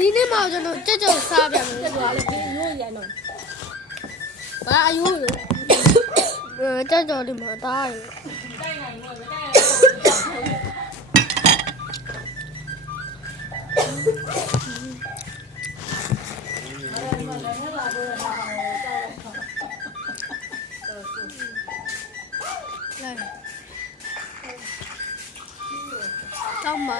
ဒီနေ့မှကျွန်တော်ကြက်ကြော်စားပြန်လို့ပြောလေဒီရိုးရတော့ဘာအယိုးလဲကြက်ကြော်ဒီမှာတားရတိုက်နိုင်လို့မတိုက်တောင်းပါ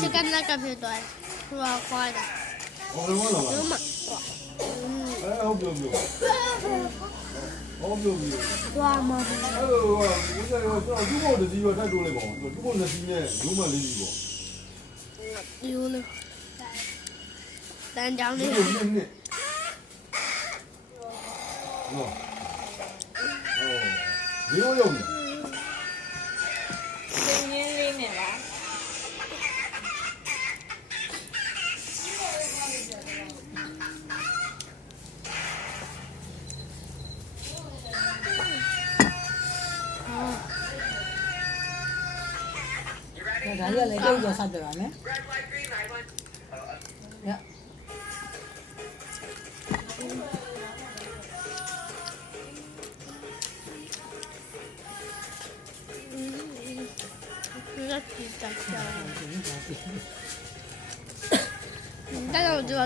chicken nugget ဖြစ်သွားတယ်။ဟိုခွာတာ။ဟုတ်ပါလား။ဟုတ်မှာ။ဟုတ်ပြီ။သွားမှာ။ဒီကတော့ဒီဘောတကြီးရောထပ်တိုးလိုက်ပါဦး။ဒီဘောလက်ကြီးနဲ့ရုံးမလေးကြီးပေါ့။ဒီလိုတန်းကြောင်းလေး။ဟုတ်။ဒီလိုရုံးနေ။သင်ရင်းလေးနဲ့လား။ဒါရလည်းကြောက်ရဆက်တယ်နော်။ရ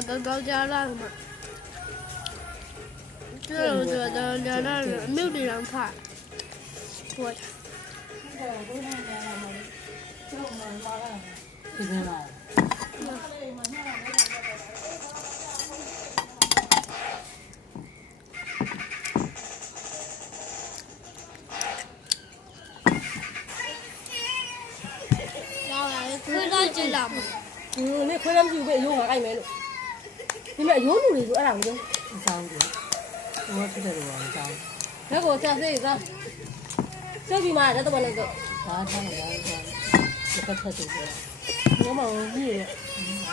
ဒါတော့ကြာလာမှာကြာလာမြို့တွေအောင်ဖတ်ဟိုဒီနေ့လာခွေးတော့ကြည့်လာမှာနေခွေးတော့ကြည့်ပဲအယိုးငါအိုက်မယ်လို့ဒီမဲ့အယိုးလူတွေဆိုအဲ့ဒါကိုအဆောင်တယ်ဟိုကဖြစ်တယ်လို့အဆောင်လက်ကိုဆက်စေးစားဆက်ပြီးမှလက်တော့လည်းတော့ဒါထားတယ်ဒါထားတယ်တစ်ခါထပ်တယ်ဘာမှမဟုတ်ဘူး